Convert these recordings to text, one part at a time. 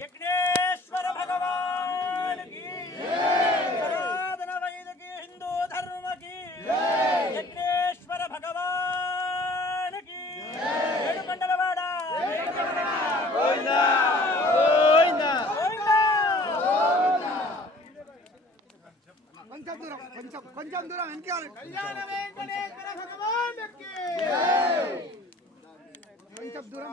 యజ్ఞేశ్వర భగవానికి సనాతన వైదికి హిందూ ధర్మకి యజ్ఞేశ్వర భగవానికి ఏడుమండలవాడ గోవిందా! కొంచెం దూరం కొంచెం కొంచెం దూరం వెనకాలి కొంచెం దూరం.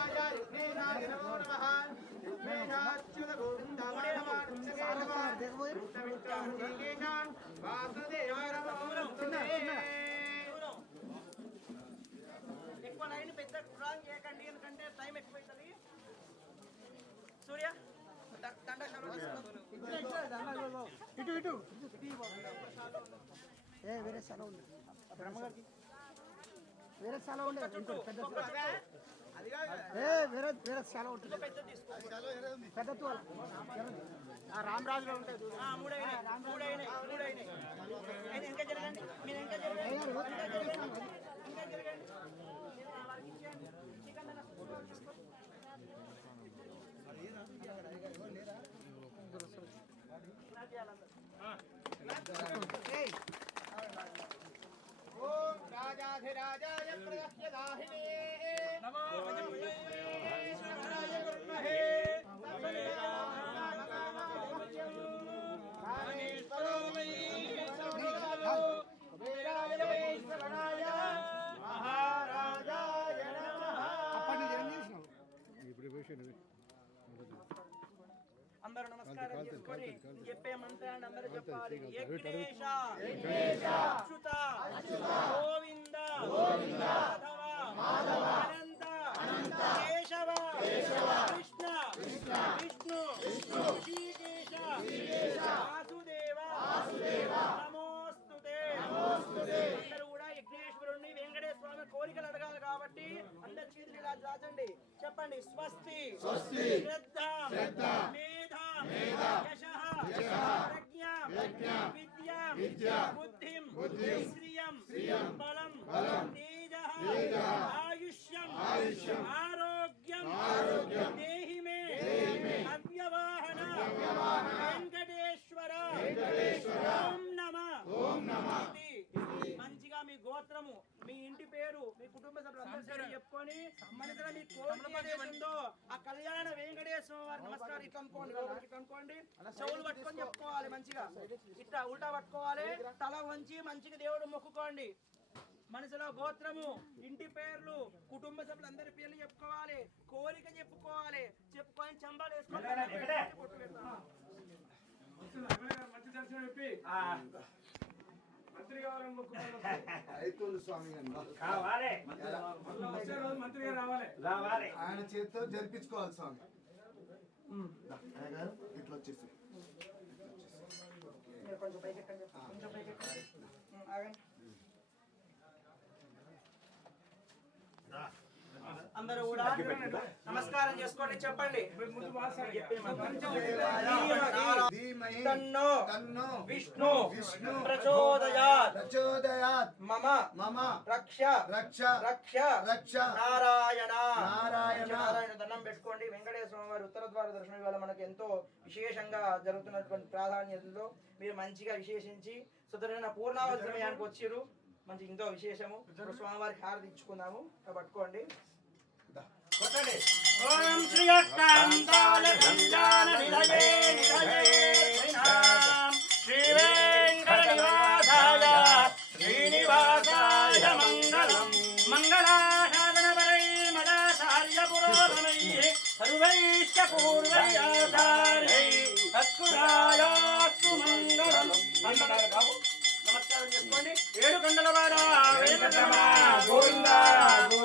నమో నమః వాసుదేవాయ నమో నమః ఎక్కువ లైన్ పెద్ద రాంగ్ చేయకండి ఎందుకంటే టైం ఎక్కువ అవుతుంది సూర్య. ఇటు ఇటు ఏ వేరే స్థలం ఉంది. బ్రహ్మగారికి వేరే స్థలం ఉండే ఇంకోటి పెద్ద స్థలం. ఏ వేరే వేరే స్థలం ఉంటుంది పెద్ద తువాల రామరాజులో ఉంటుంది ఆ, మూడైనాయి, మూడైనాయి, మూడైనాయి. అయితే ఇంకా జరగండి మీరు ఇంకా జరగండి ఇంకా జరగండి ఇంకా జరగండి మీరు ఆ వారికి ఇచ్చేయండి. చికెన్ దండ తీసుకో. ఇలా చేయాలి అందరూ. ఓం రాజాధిరాజాయ ప్రయస్యదాహినే నమో అందరూ నమస్కారం చేసుకొని చెప్పే మంత్రాన్ని అందరూ చెప్పాలి. యజ్ఞేశ అచ్యుత గోవింద మాధవ కాబట్టి అందరి చేతులు ఇలా చాచండి. చెప్పండి స్వస్తి. శ్రద్ధ. మేధ. యశః. ప్రజ్ఞా. విద్యా. బుద్ధిం. శ్రియం బలం. తేజః ఆయుష్యం. ఆరోగ్యం. దేహి మే వెంకటేశ్వర ఓం నమ ఇది మంచిగా మీ గోత్రము మీ ఇంటి పేరు మీ కుటుంబ సభ్యులు అందరి చెప్పుకొని మనసులో మీ కోరిక ఏదైతే ఉందో ఆ కళ్యాణ వెంకటేశ్వర వారి నమస్కారం ఇట్లా అనుకోండి ఇట్లా అనుకోండి. చెవులు పట్టుకొని చెప్పుకోవాలి మంచిగా. ఇట్లా ఉల్టా పట్టుకోవాలి తల వంచి మంచిగా దేవుడు మొక్కుకోండి. మనసులో గోత్రము ఇంటి పేర్లు కుటుంబ సభ్యులు అందరి పేర్లు చెప్పుకోవాలి కోరిక చెప్పుకోవాలి చెప్పుకొని చంబాలు వేసుకోవాలి పొట్టు పెడతాం. ఆయన చేతితో జరిపించుకోవాలి స్వామి. గారు ఇట్లా వచ్చేసి. మీరు కొంచెం పైకి కొంచెం పైకి ఆగండి. అందరూ కూడా నమస్కారం చేసుకోండి చెప్పండి. తన్నో విష్ణు విష్ణు ప్రచోదయాత్ ప్రచోదయాత్ మమ మమ రక్ష రక్ష రక్ష రక్ష నారాయణ. నారాయణ. నారాయణ దండం పెట్టుకోండి. వెంకటేశ్వర వారి ఉత్తర ద్వార దర్శనం ఇవాళ మనకు ఎంతో విశేషంగా జరుగుతున్నటువంటి ప్రాధాన్యతలో మీరు మంచిగా విశేషించి సుదృఢ పూర్ణావతి సమయానికి వచ్చిర్రు. మంచి ఎంతో విశేషము. స్వామివారికి హారతి ఇచ్చుకుందాము. ఇట్లా పట్టుకోండి. ఓం శ్రీ సంజాన నిలయే నిలయే శ్రీనాం. శ్రీనివాసాయ మంగళం. మంగళాశాసనపరై మదాచార్య పురోగమై సర్వైశ్చ పూర్వైరాచార్యై మంగళం. నమస్కారం చేసుకోండి. ఏడు గంటల వారా గోవిందా గో